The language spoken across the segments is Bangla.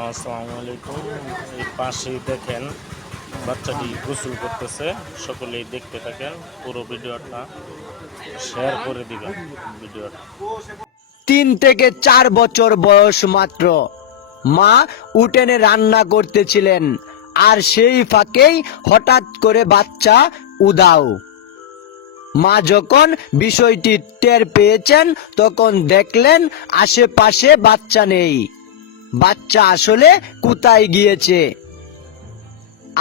আসসালামু আলাইকুম। এই পাশেই দেখেন বাচ্চাটি গোসল করতেছে। সকলেই দেখতে থাকেন, পুরো ভিডিওটা শেয়ার করে দিবেন ভিডিওটা। 3 থেকে 4 বছর বয়স মাত্র। মা উঠোনে রান্না করতেছিলেন, আর সেই ফাঁকেই হঠাৎ করে বাচ্চা উধাও। মা যখন বিষয়টি টের পেয়েছেন তখন দেখলেন আশেপাশে বাচ্চা নেই। বাচ্চা আসলে কোথায় গিয়েছে?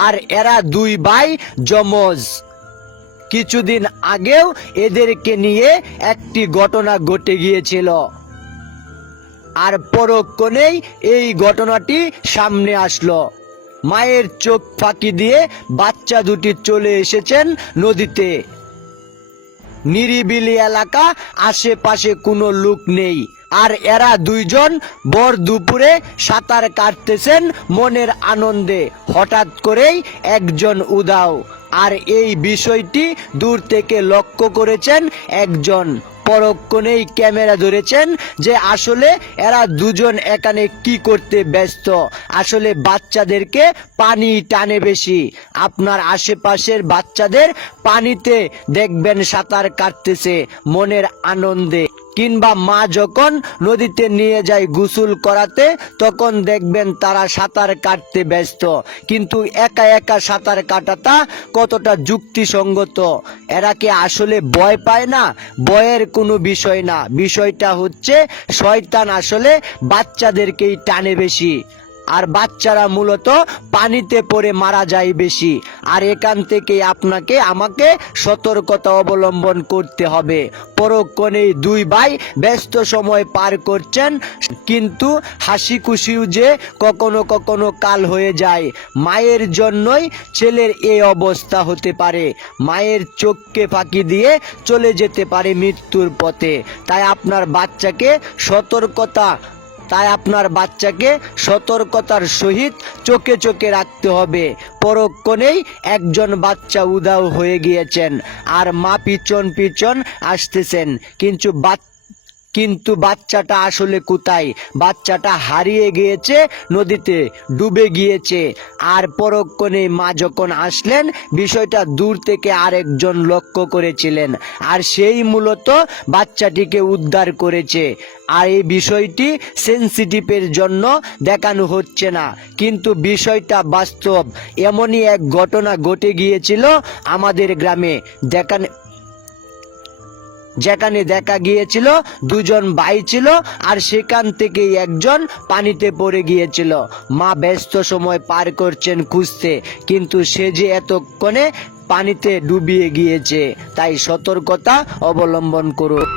আর এরা দুই ভাই যমজ। কিছুদিন আগেও এদেরকে নিয়ে একটি ঘটনা ঘটে গিয়েছিল, আর পরক্ষণেই এই ঘটনাটি সামনে আসলো। মায়ের চোখ ফাঁকি দিয়ে বাচ্চা দুটি চলে এসেছেন নদীতে। নিরিবিলি এলাকা, আশেপাশে কোনো লোক নেই, আর এরা দুইজন ভর দুপুরে সাঁতার কাটতেছেন মনের আনন্দে। হঠাৎ করেই একজন উধাও, আর এই বিষয়টি দূর থেকে লক্ষ্য করেছেন একজন। পরক্ষণেই ক্যামেরা ধরেছেন যে আসলে এরা দুজন এখানে কি করতে ব্যস্ত। আসলে বাচ্চাদেরকে পানি টানে বেশি। আপনার আশেপাশের বাচ্চাদের পানিতে দেখবেন সাঁতার কাটতেছে মনের আনন্দে, কিংবা মা যখন নদীতে নিয়ে যায় গোসল করাতে তখন দেখবেন তারা সাঁতার কাটতে ব্যস্ত। কিন্তু একা একা সাঁতার কাটাটা কতটা যুক্তিসঙ্গত? এরা কি আসলে ভয় পায় না? ভয়ের কোনো বিষয় না, বিষয়টা হচ্ছে শয়তান আসলে বাচ্চাদেরকেই টানে বেশি, আর বাচ্চারা মূলত পানিতে পড়ে মারা যায় বেশি। আর এখান থেকে আপনাকে আমাকে সতর্কতা অবলম্বন করতে হবে। পরক্ষণেই দুই ভাই ব্যস্ত সময় পার করছেন, কিন্তু হাসি খুশিও যে কখনো কখনো কাল হয়ে যায়। মায়ের জন্যই ছেলের এই অবস্থা হতে পারে। মায়ের চোখকে ফাঁকি দিয়ে চলে যেতে পারে মৃত্যুর পথে। তাই আপনার বাচ্চাকে সতর্কতার সহিত চোখে চোখে রাখতে হবে। পরক্ষণেই একজন বাচ্চা উধাও হয়ে গিয়েছেন, আর মা পিছন পিছন আসতেছেন। কিন্তু বাচ্চাটা আসলে কোথায়? বাচ্চাটা হারিয়ে গিয়েছে, নদীতে ডুবে গিয়েছে। আর পরক্ষণে মা যখন আসলেন, বিষয়টা দূর থেকে আরেকজন লক্ষ্য করেছিলেন, আর সেই মূলত বাচ্চাটিকে উদ্ধার করেছে। আর এই বিষয়টি সেনসিটিভের জন্য দেখানো হচ্ছে না, কিন্তু বিষয়টা বাস্তব। এমনই এক ঘটনা ঘটে গিয়েছিল আমাদের গ্রামে, যেখানে দেখা গিয়েছিল দুজন ভাই ছিল, আর সেখান থেকে একজন পানিতে পড়ে গিয়েছিল। মা ব্যস্ত সময় পার করছেন খুঁজতে, কিন্তু সে যে এতক্ষণে পানিতে ডুবিয়ে গিয়েছে। তাই সতর্কতা অবলম্বন করুন।